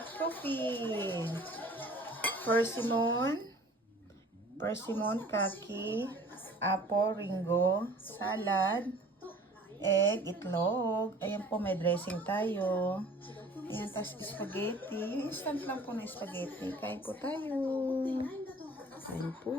hot coffee. Persimmon, kaki, apple, ringo, salad, egg, itlog. Ayan po, may dressing tayo. Ayan, tas spaghetti. Yung instant lang po na spaghetti. Kain po tayo. Kain po.